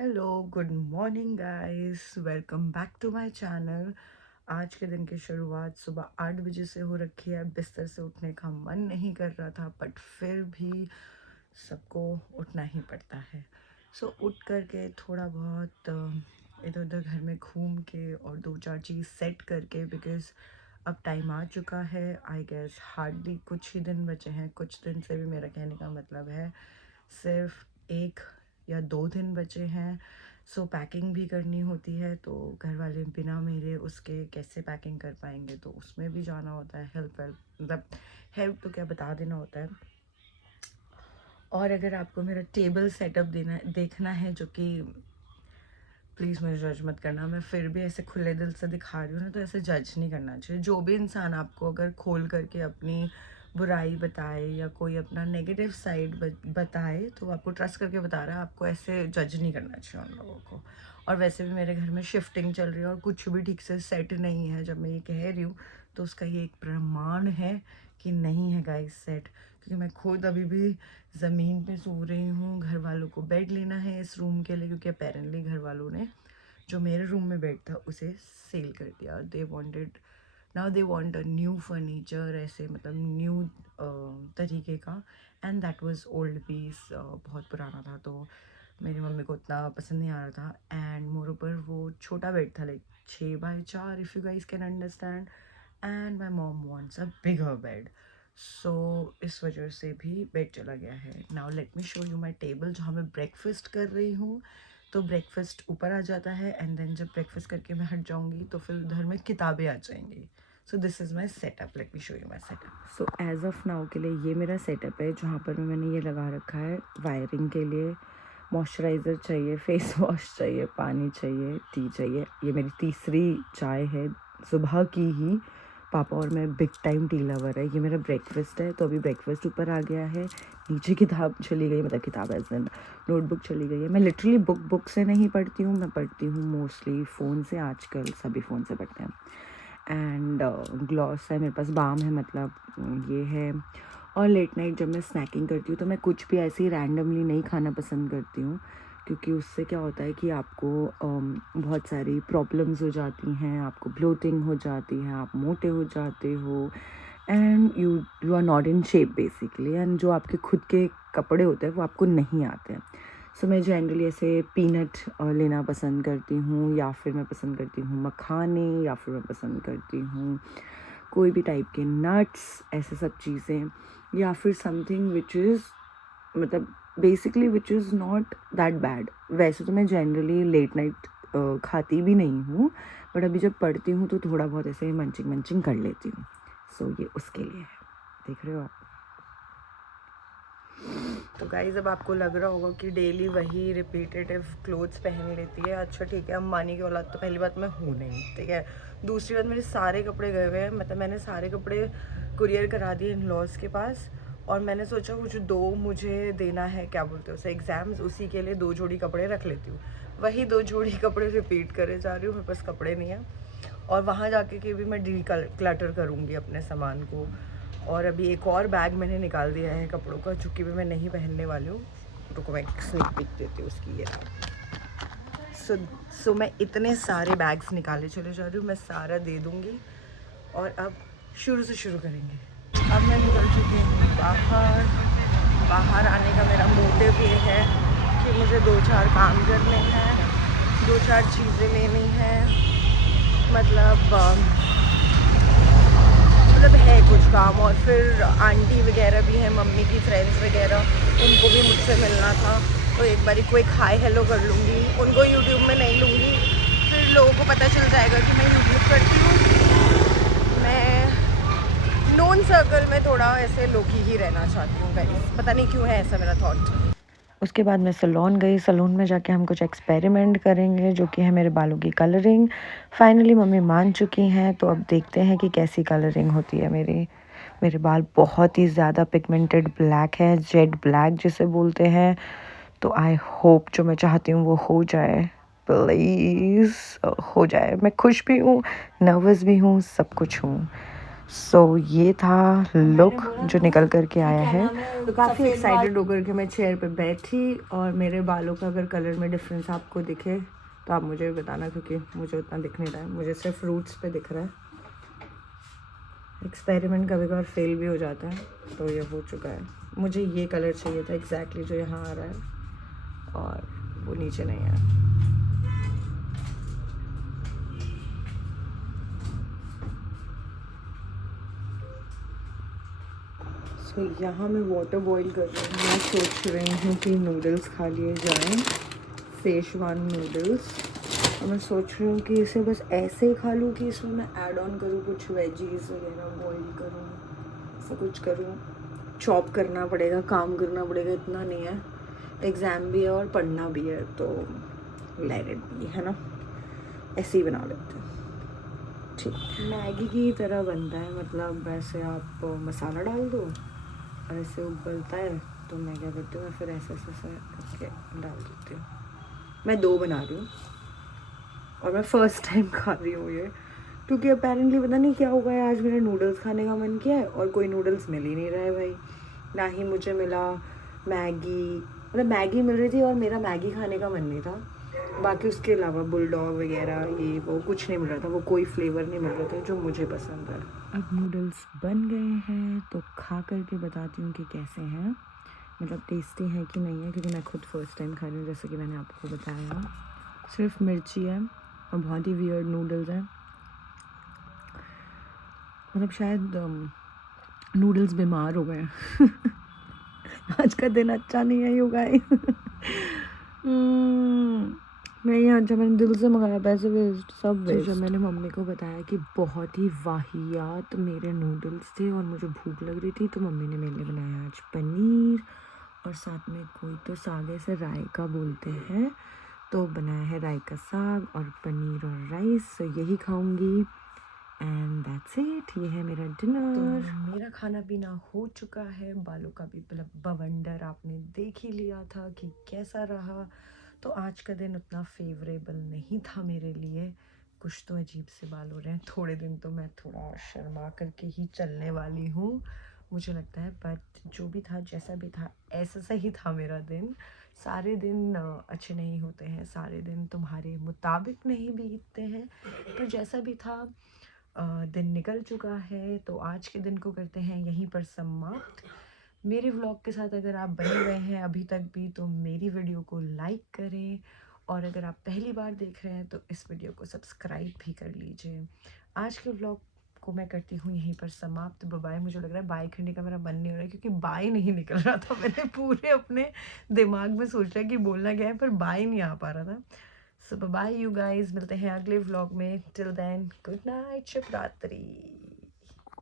Hello, good morning guys, welcome back to my channel. आज के दिन की शुरुआत सुबह 8 बजे से हो रखी है। बिस्तर से उठने का मन नहीं कर रहा था, बट फिर भी सबको उठना ही पड़ता है। सो उठ करके थोड़ा बहुत इधर उधर घर में घूम के और दो चार चीज़ सेट करके, बिकॉज़ अब टाइम आ चुका है। आई गेस हार्डली कुछ ही दिन बचे हैं। कुछ दिन से भी मेरा कहने का मतलब है सिर्फ 1 या 2 दिन बचे हैं। सो पैकिंग भी करनी होती है, तो घर वाले बिना मेरे उसके कैसे पैकिंग कर पाएंगे, तो उसमें भी जाना होता है। हेल्प मतलब हेल्प तो क्या, बता देना होता है। और अगर आपको मेरा टेबल सेटअप देखना है, जो कि प्लीज़ मुझे जज मत करना, मैं फिर भी ऐसे खुले दिल से दिखा रही हूँ ना, तो ऐसे जज नहीं करना चाहिए। जो भी इंसान आपको अगर खोल करके अपनी बुराई बताए या कोई अपना नेगेटिव साइड बताए, तो वो आपको ट्रस्ट करके बता रहा है, आपको ऐसे जज नहीं करना चाहिए उन लोगों को। और वैसे भी मेरे घर में शिफ्टिंग चल रही है और कुछ भी ठीक से सेट नहीं है। जब मैं ये कह रही हूँ तो उसका ये एक प्रमाण है कि नहीं है गाइस सेट, क्योंकि मैं खुद अभी भी ज़मीन पे सो रही हूँ। घर वालों को बेड लेना है इस रूम के लिए, क्योंकि अपेरेंटली घर वालों ने जो मेरे रूम में बेड था उसे सेल कर दिया। They want a new furniture, ऐसे मतलब न्यू तरीके का। And that was old piece, बहुत पुराना था, तो मेरी मम्मी को उतना पसंद नहीं आ रहा था। एंड मोर ऊपर वो छोटा बेड था, like 6x4, if you guys can understand. And my mom wants a bigger bed. So इस वजह से भी बेड चला गया है। Now let me show you my table, जहाँ मैं ब्रेकफास्ट कर रही हूँ। तो ब्रेकफास्ट ऊपर आ जाता है, एंड देन जब ब्रेकफास्ट करके मैं हट जाऊँगी तो फिर उधर में किताबें आ जाएंगी। So this is my setup, let me show you my setup. So as of now के लिए ये मेरा सेटअप है, जहाँ पर मैंने ये लगा रखा है वायरिंग के लिए। मॉइस्चराइज़र चाहिए, फेस वॉश चाहिए, पानी चाहिए, टी चाहिए। ये मेरी तीसरी चाय है सुबह की ही। पापा और मैं बिग टाइम टी लवर है। ये मेरा ब्रेकफास्ट है, तो अभी ब्रेकफास्ट ऊपर आ गया है। नीचे किताब चली गई, मतलब किताब एज इन नोटबुक चली गई है। मैं लिटरली बुक से नहीं पढ़ती हूँ, मैं पढ़ती हूँ मोस्टली फ़ोन से। आजकल सभी फ़ोन से पढ़ते हैं। एंड ग्लॉस है मेरे पास, बाम है, मतलब ये है। और लेट नाइट जब मैं स्नैकिंग करती हूँ तो मैं कुछ भी ऐसे ही रैंडमली नहीं खाना पसंद करती हूँ, क्योंकि उससे क्या होता है कि आपको बहुत सारी प्रॉब्लम्स हो जाती हैं, आपको ब्लोटिंग हो जाती है, आप मोटे हो जाते हो, and you are not in shape basically. And जो आपके खुद के कपड़े होते हैं वो आपको नहीं आते हैं। सो मैं जनरली ऐसे पीनट लेना पसंद करती हूँ, या फिर मैं पसंद करती हूँ मखाने, या फिर मैं पसंद करती हूँ कोई भी टाइप के नट्स, ऐसे सब चीज़ें। या फिर समथिंग विच इज़ मतलब basically which is not that bad. वैसे तो मैं जनरली लेट नाइट खाती भी नहीं हूँ, बट अभी जब पढ़ती हूँ तो थोड़ा बहुत ऐसे मंचिंग कर लेती हूँ। सो ये उसके लिए है, देख रहे हो आप। तो गाइज, अब आपको लग रहा होगा कि डेली वही रिपीटेटिव क्लोथ्स पहन लेती है। अच्छा ठीक है, अम्बानी की औलाद तो पहली बात मैं हूँ नहीं, ठीक है। दूसरी बात, मेरे सारे कपड़े गए हुए हैं, मतलब मैंने सारे कपड़े कुरियर करा दिए इन लॉज के पास। और मैंने सोचा कुछ दो मुझे देना है, क्या बोलते हैं उसे, एग्ज़ाम्स, उसी के लिए 2 जोड़ी कपड़े रख लेती हूँ। वही 2 जोड़ी कपड़े रिपीट करे जा रही हूँ, मेरे पास कपड़े नहीं हैं। और वहाँ जाके के भी मैं क्लटर करूँगी अपने सामान को। और अभी एक और बैग मैंने निकाल दिया है कपड़ों का, जो कि भी मैं नहीं पहनने वाली हूँ। रुको मैं स्नीक पिक देती हूँ उसकी। ये सो मैं इतने सारे बैग्स निकाले चले जा रही हूँ, मैं सारा दे दूँगी। और अब शुरू से शुरू करेंगे। अब मैं निकल चुकी हूँ बाहर। बाहर आने का मेरा मोटिव ये है कि मुझे 2-4 काम करने हैं, 2-4 चीज़ें लेनी हैं। मतलब है कुछ काम। और फिर आंटी वगैरह भी हैं, मम्मी की फ्रेंड्स वगैरह, उनको भी मुझसे मिलना था। तो एक बारी कोई हाय हेलो कर लूँगी। उनको यूट्यूब में नहीं लूँगी, फिर लोगों को पता चल जाएगा कि मैं यूट्यूब करती हूँ। मैं नोन सर्कल में थोड़ा ऐसे लोकी ही रहना चाहती हूँ गाइस, पता नहीं क्यों है ऐसा मेरा थॉट। उसके बाद मैं सैलून गई। सैलून में जाके हम कुछ एक्सपेरिमेंट करेंगे, जो कि है मेरे बालों की कलरिंग। फाइनली मम्मी मान चुकी हैं, तो अब देखते हैं कि कैसी कलरिंग होती है मेरी। मेरे बाल बहुत ही ज़्यादा पिगमेंटेड ब्लैक है, जेड ब्लैक जिसे बोलते हैं। तो आई होप जो मैं चाहती हूँ वो हो जाए, प्लीज़ हो जाए। मैं खुश भी हूँ, नर्वस भी हूँ, सब कुछ हूँ। सो ये था लुक जो निकल कर के आया है। तो काफ़ी एक्साइटेड होकर के मैं चेयर पे बैठी, और मेरे बालों का अगर कलर में डिफरेंस आपको दिखे तो आप मुझे बताना, क्योंकि मुझे उतना दिख नहीं रहा है, मुझे सिर्फ रूट्स पे दिख रहा है। एक्सपेरिमेंट कभी कभार फेल भी हो जाता है, तो ये हो चुका है। मुझे ये कलर चाहिए था एग्जैक्टली जो यहाँ आ रहा है, और वो नीचे नहीं है। तो यहाँ मैं वाटर बॉईल कर रही हूँ। मैं सोच रही हूँ कि नूडल्स खा लिए जाएं, सेशवान नूडल्स। और मैं सोच रही हूँ कि इसे बस ऐसे ही खा लूँ कि इसमें मैं ऐड ऑन करूँ कुछ वेजीज वगैरह, बॉईल करूँ, ऐसा कुछ करूँ। चॉप करना पड़ेगा, काम करना पड़ेगा, इतना नहीं है। एग्ज़ाम भी है और पढ़ना भी है, तो लेट इट बी, है ना, ऐसे ही बना लेते हैं। ठीक, मैगी की तरह बनता है, मतलब वैसे आप मसाला डाल दो और ऐसे उबलता है, तो मैं क्या करती हूँ, मैं फिर ऐसे करके डाल देती हूँ। मैं 2 बना रही हूँ और मैं फ़र्स्ट टाइम खा रही हूँ ये, क्योंकि अपेरेंटली पता नहीं क्या होगा है, आज मेरा नूडल्स खाने का मन किया है और कोई नूडल्स मिल ही नहीं रहा है भाई। ना ही मुझे मिला मैगी, मतलब मैगी मिल रही थी और मेरा मैगी खाने का मन नहीं था। बाकी उसके अलावा बुलडॉग वगैरह ये वो कुछ नहीं मिल रहा था, वो कोई फ्लेवर नहीं मिल रहा था जो मुझे पसंद है। अब नूडल्स बन गए हैं, तो खा करके बताती हूँ कि कैसे हैं, मतलब टेस्टी है कि नहीं है, क्योंकि मैं खुद फर्स्ट टाइम खा रही हूँ, जैसे कि मैंने आपको बताया। सिर्फ मिर्ची है और बहुत ही वियर्ड नूडल्स हैं, मतलब शायद नूडल्स बीमार हो गए आज का दिन अच्छा नहीं है यू गाइस। नहीं, अच्छा मैंने दिल से मंगाया, पैसे वेस्ट, सब वेस्ट। जब मैंने मम्मी को बताया कि बहुत ही वाहियात मेरे नूडल्स थे और मुझे भूख लग रही थी, तो मम्मी ने मेरे लिए बनाया आज पनीर, और साथ में कोई तो साग ऐसे रायका बोलते हैं, तो बनाया है रायका साग और पनीर और राइस। तो यही खाऊंगी एंड दैट्स इट। ये है मेरा डिनर। तो मेरा खाना पीना हो चुका है, बालों का भी मतलब बवंडर आपने देख ही लिया था कि कैसा रहा। तो आज का दिन उतना फेवरेबल नहीं था मेरे लिए, कुछ तो अजीब से बाल हो रहे हैं, थोड़े दिन तो मैं थोड़ा शर्मा करके ही चलने वाली हूँ मुझे लगता है। बट जो भी था, जैसा भी था, ऐसा सही था मेरा दिन। सारे दिन अच्छे नहीं होते हैं, सारे दिन तुम्हारे मुताबिक नहीं बीतते हैं, पर जैसा भी था दिन निकल चुका है, तो आज के दिन को करते हैं यहीं पर समाप्त। मेरे व्लॉग के साथ अगर आप बने हुए हैं अभी तक भी, तो मेरी वीडियो को लाइक करें, और अगर आप पहली बार देख रहे हैं तो इस वीडियो को सब्सक्राइब भी कर लीजिए। आज के व्लॉग को मैं करती हूँ यहीं पर समाप्त। बाय। मुझे लग रहा है बाय करने का मेरा मन नहीं हो रहा है, क्योंकि बाय नहीं निकल रहा था, मैंने पूरे अपने दिमाग में सोचा कि बोलना क्या है, पर बाय नहीं आ पा रहा था। सो बाय यू गाइज, मिलते हैं अगले व्लॉग में। टिल देन गुड नाइट, शुभ रात्रि।